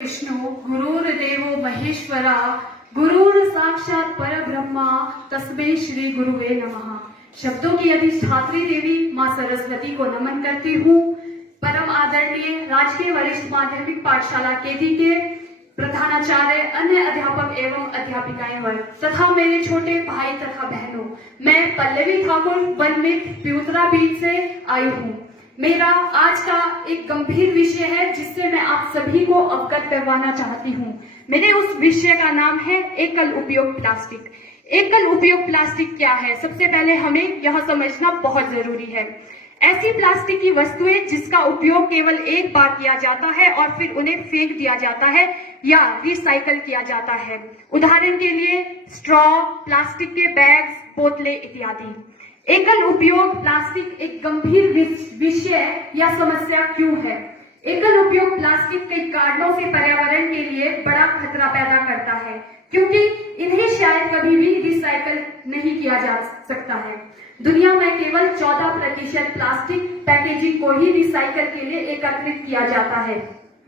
विष्णु गुरुर्देवो महेश्वरा गुरुर साक्षात परब्रह्मा तस्मै श्री गुरुवे नमः। शब्दों की अधिष्ठात्री देवी मां सरस्वती को नमन करती हूँ। परम आदरणीय राजकीय वरिष्ठ माध्यमिक पाठशाला केदी के प्रधानाचार्य, अन्य अध्यापक एवं अध्यापिकाएं वर्ग तथा मेरे छोटे भाई तथा बहनों, मैं पल्लवी ठाकुर वनमित प्यूतरा बीच से आई हूँ। मेरा आज का एक गंभीर विषय है जिससे मैं आप सभी को अवगत करवाना चाहती हूँ। मेरे उस विषय का नाम है एकल उपयोग प्लास्टिक। एकल उपयोग प्लास्टिक क्या है? सबसे पहले हमें यह समझना बहुत जरूरी है। ऐसी प्लास्टिक की वस्तुएं जिसका उपयोग केवल एक बार किया जाता है और फिर उन्हें फेंक दिया जाता है या रिसाइकल किया जाता है। उदाहरण के लिए स्ट्रॉ, प्लास्टिक के बैग्स, बोतलें इत्यादि। एकल उपयोग प्लास्टिक एक गंभीर विषय या समस्या क्यों है? एकल उपयोग प्लास्टिक कई कारणों से पर्यावरण के लिए बड़ा खतरा पैदा करता है, क्योंकि इन्हें शायद कभी भी रिसाइकल नहीं किया जा सकता है। दुनिया में केवल 14% प्लास्टिक पैकेजिंग को ही रिसाइकल के लिए एकत्रित किया जाता है।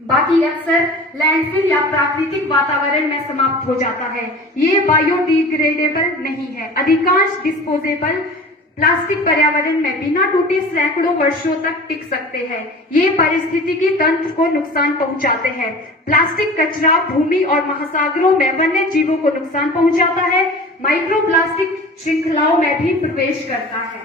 बाकी अक्सर लैंडफिल या प्राकृतिक वातावरण में समाप्त हो जाता है। ये बायोडिग्रेडेबल नहीं है। अधिकांश डिस्पोजेबल प्लास्टिक पर्यावरण में बिना टूटे सैकड़ों वर्षों तक टिक सकते हैं। ये पारिस्थितिकी तंत्र को नुकसान पहुंचाते हैं। प्लास्टिक कचरा भूमि और महासागरों में वन्य जीवों को नुकसान पहुंचाता है। माइक्रोप्लास्टिक श्रृंखलाओं में भी प्रवेश करता है।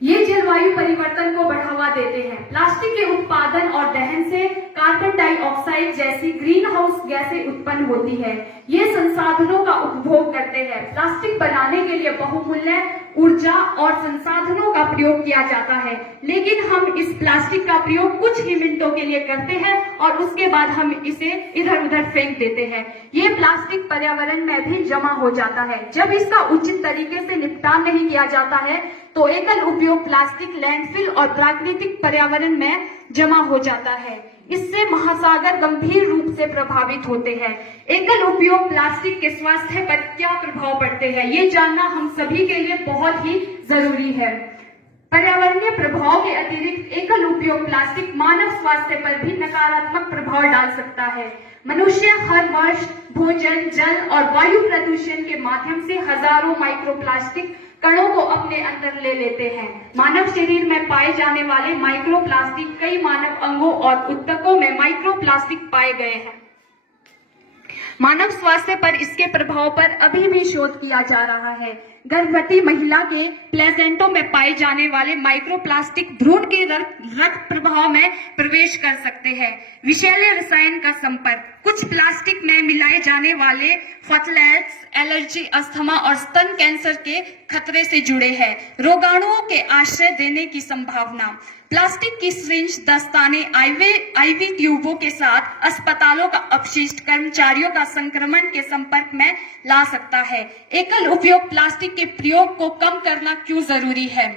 ये जलवायु परिवर्तन को बढ़ावा देते हैं। प्लास्टिक के उत्पादन और दहन से कार्बन डाइऑक्साइड जैसी ग्रीन हाउस गैसें उत्पन्न होती है। ये संसाधनों का उपभोग करते हैं। प्लास्टिक बनाने के लिए बहुमूल्य ऊर्जा और संसाधनों का प्रयोग किया जाता है, लेकिन हम इस प्लास्टिक का प्रयोग कुछ ही मिनटों के लिए करते हैं और उसके बाद हम इसे इधर उधर फेंक देते हैं। ये प्लास्टिक पर्यावरण में भी जमा हो जाता है। जब इसका उचित तरीके से निपटान नहीं किया जाता है तो एकल उपयोग प्लास्टिक लैंडफिल और प्राकृतिक पर्यावरण में जमा हो जाता है। इससे महासागर गंभीर रूप से प्रभावित होते हैं। एकल उपयोग प्लास्टिक के स्वास्थ्य पर क्या प्रभाव पड़ते हैं, ये जानना हम सभी के लिए बहुत ही जरूरी है। पर्यावरणीय प्रभाव के अतिरिक्त एकल उपयोग प्लास्टिक मानव स्वास्थ्य पर भी नकारात्मक प्रभाव डाल सकता है। मनुष्य हर वर्ष भोजन, जल और वायु प्रदूषण के माध्यम से हजारों माइक्रोप्लास्टिक कणों को अपने अंदर ले लेते हैं। मानव शरीर में पाए जाने वाले माइक्रोप्लास्टिक कई मानव अंगों और ऊतकों में माइक्रोप्लास्टिक पाए गए हैं। मानव स्वास्थ्य पर इसके प्रभाव पर अभी भी शोध किया जा रहा है। गर्भवती महिला के प्लेसेंटो में पाए जाने वाले माइक्रोप्लास्टिक भ्रूण के रक्त प्रवाह में प्रवेश कर सकते हैं। विषैले रसायन का संपर्क, कुछ प्लास्टिक में मिलाए जाने वाले फटलैट्स एलर्जी, अस्थमा और स्तन कैंसर के खतरे से जुड़े हैं। रोगाणुओं के आश्रय देने की संभावना, प्लास्टिक की सिरिंज, दस्ताने, आईवी ट्यूबों के साथ अस्पतालों का अपशिष्ट कर्मचारियों का संक्रमण के संपर्क में ला सकता है। एकल उपयोग प्लास्टिक के प्रयोग को कम करना क्यों जरूरी है?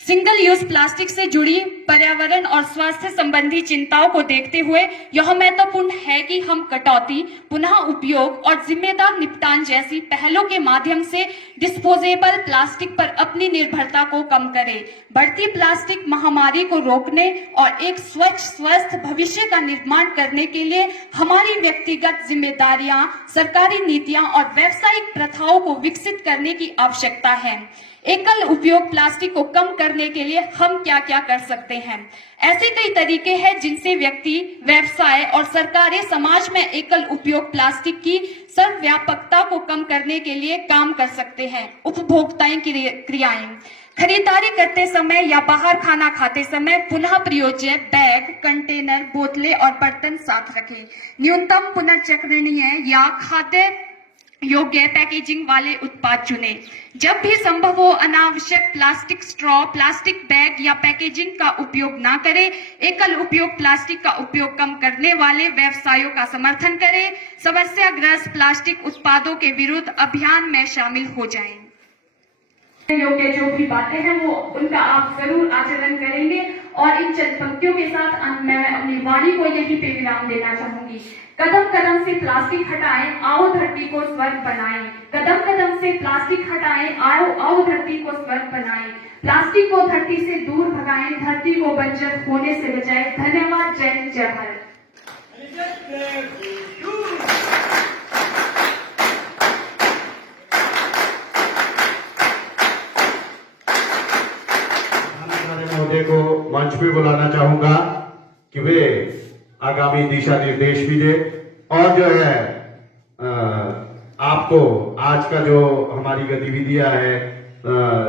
सिंगल यूज प्लास्टिक से जुड़ी पर्यावरण और स्वास्थ्य संबंधी चिंताओं को देखते हुए यह महत्वपूर्ण है कि हम कटौती, पुनः उपयोग और जिम्मेदार निपटान जैसी पहलों के माध्यम से डिस्पोजेबल प्लास्टिक पर अपनी निर्भरता को कम करें। बढ़ती प्लास्टिक महामारी को रोकने और एक स्वच्छ स्वस्थ भविष्य का निर्माण करने के लिए हमारी व्यक्तिगत जिम्मेदारियां, सरकारी नीतियां और व्यावसायिक प्रथाओं को विकसित करने की आवश्यकता है। एकल उपयोग प्लास्टिक को कम करने के लिए हम क्या क्या कर सकते हैं? ऐसे कई तरीके हैं जिनसे व्यक्ति, व्यवसाय और सरकारें समाज में एकल उपयोग प्लास्टिक की सर्वव्यापकता को कम करने के लिए काम कर सकते हैं। उपभोक्ताएं की क्रियाएं, खरीदारी करते समय या बाहर खाना खाते समय पुनः प्रयोज्य बैग, कंटेनर, बोतलें और बर्तन साथ रखें। न्यूनतम पुनर्चक्रणीय या खाद्य योग्य पैकेजिंग वाले उत्पाद चुनें। जब भी संभव हो अनावश्यक प्लास्टिक स्ट्रॉ, प्लास्टिक बैग या पैकेजिंग का उपयोग ना करें। एकल उपयोग प्लास्टिक का उपयोग कम करने वाले व्यवसायों का समर्थन करें। समस्याग्रस्त प्लास्टिक उत्पादों के विरुद्ध अभियान में शामिल हो जाएं। योग्य जो भी बातें हैं वो उनका आप जरूर आचरण करेंगे और इन चंद पंक्तियों के साथ मैं अपनी वाणी को यहीं पे विराम देना चाहूंगी। कदम कदम से प्लास्टिक हटाएं, आओ धरती को स्वर्ग बनाएं। कदम कदम से प्लास्टिक हटाएं, आओ धरती को स्वर्ग बनाएं। प्लास्टिक को धरती से दूर भगाएं, धरती को बंजर होने से बचाएं। धन्यवाद। जय हिंद, जय भारत। महोदय को मंच पे बुलाना चाहूंगा कि वे आगामी दिशा निर्देश भी दे और जो है आपको आज का जो हमारी गतिविधियां है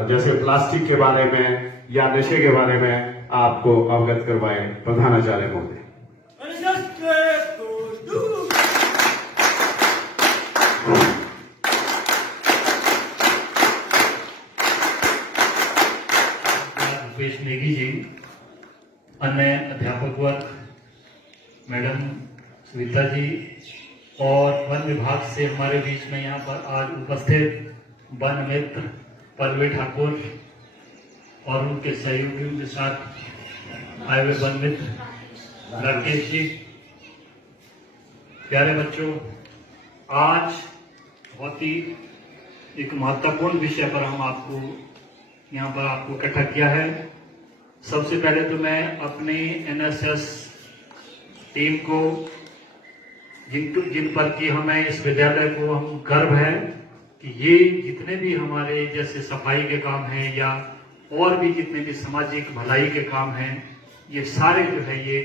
जैसे प्लास्टिक के बारे में या नशे के बारे में आपको अवगत करवाएं प्रधानाचार्य महोदय। रुपेश नेगी जी, अन्य अध्यापक वर्ग, मैडम सुविता जी और वन विभाग से हमारे बीच में यहाँ पर आज उपस्थित वन मित्र पल्लवी ठाकुर और उनके सहयोगियों के साथ आए हुए वन मित्र राकेश जी। प्यारे बच्चों, आज बहुत ही एक महत्वपूर्ण विषय पर हम आपको यहाँ पर आपको इकट्ठा किया है। सबसे पहले तो मैं अपनी एनएसएस टीम को जिन पर कि हमें इस विद्यालय को हम गर्व है कि ये जितने भी हमारे जैसे सफाई के काम हैं या और भी जितने भी सामाजिक भलाई के काम हैं, ये सारे जो है ये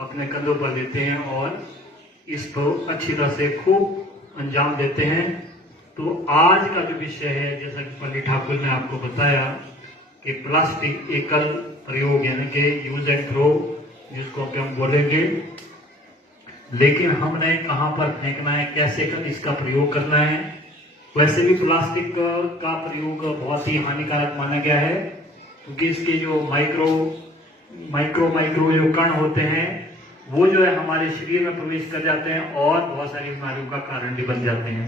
अपने कंधों पर लेते हैं और इसको अच्छी तरह से खूब अंजाम देते हैं। तो आज का जो विषय है, जैसा कि पल्लवी ठाकुर ने आपको बताया कि प्लास्टिक एकल प्रयोग यानी कि यूज एंड थ्रो, जिसको कि हम बोलेंगे, लेकिन हमने कहाँ पर फेंकना है, कैसे इसका प्रयोग करना है। वैसे भी प्लास्टिक का प्रयोग बहुत ही हानिकारक माना गया है क्योंकि इसके जो माइक्रो जो कण होते हैं वो जो है हमारे शरीर में प्रवेश कर जाते हैं और बहुत सारी बीमारियों का कारण भी बन जाते हैं।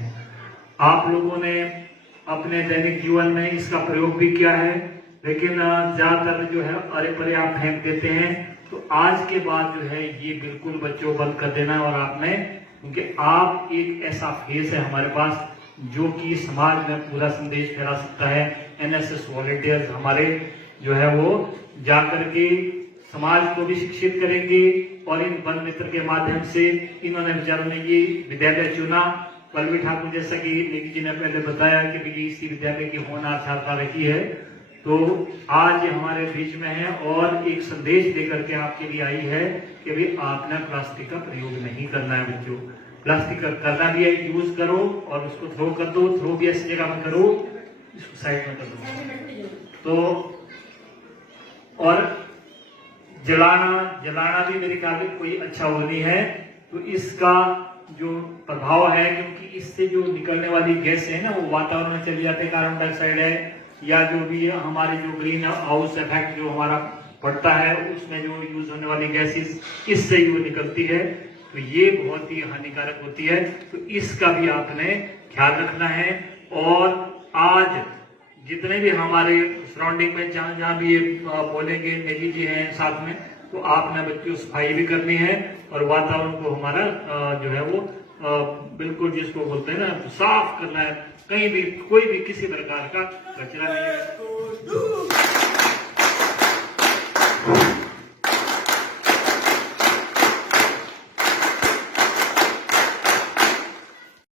आप लोगों ने अपने दैनिक जीवन में इसका प्रयोग भी किया है, लेकिन ज्यादातर जो है अरे परे आप फेंक देते हैं। तो आज के बाद जो है ये बिल्कुल बच्चों बंद कर देना और आपने, क्योंकि आप एक ऐसा फेस है हमारे पास जो कि समाज में पूरा संदेश फैला सकता है। एनएसएस वॉलंटियर्स हमारे जो है वो जाकर के समाज को भी शिक्षित करेंगे और इन वन मित्र के माध्यम से इन्होंने बेचारों ने ये विद्यालय चुना। पल्लवी ठाकुर जैसा कि नेगी जी ने पहले बताया कि इसी विद्यालय की होनहार छात्रा रही है, तो आज हमारे बीच में है और एक संदेश देकर के आपके लिए आई है कि भाई आपने प्लास्टिक का प्रयोग नहीं करना है। बच्चों, प्लास्टिक का करना भी है, यूज करो और उसको थ्रो कर दो। थ्रो भी ऐसी जगह में करो, इसको साइड में कर दो। तो और जलाना भी मेरे ख्याल में कोई अच्छा वो नहीं है। तो इसका जो प्रभाव है, क्योंकि इससे जो निकलने वाली गैस है ना वो वातावरण में चली जाती है, कार्बन डाइऑक्साइड है या जो भी हमारे जो ग्रीन हाउस इफेक्ट जो हमारा पड़ता है उसमें जो यूज होने वाली गैसेस इससे ही वो निकलती है। तो ये बहुत ही हानिकारक होती है, तो इसका भी आपने ख्याल रखना है। और आज जितने भी हमारे सराउंडिंग में जहाँ भी ये बोलेंगे नेगी जी हैं साथ में, तो आपने बच्चों सफाई भी करनी है और वातावरण को हमारा जो है वो बिल्कुल जिसको बोलते हैं ना साफ करना है। कहीं भी कोई भी किसी प्रकार का कचरा नहीं है।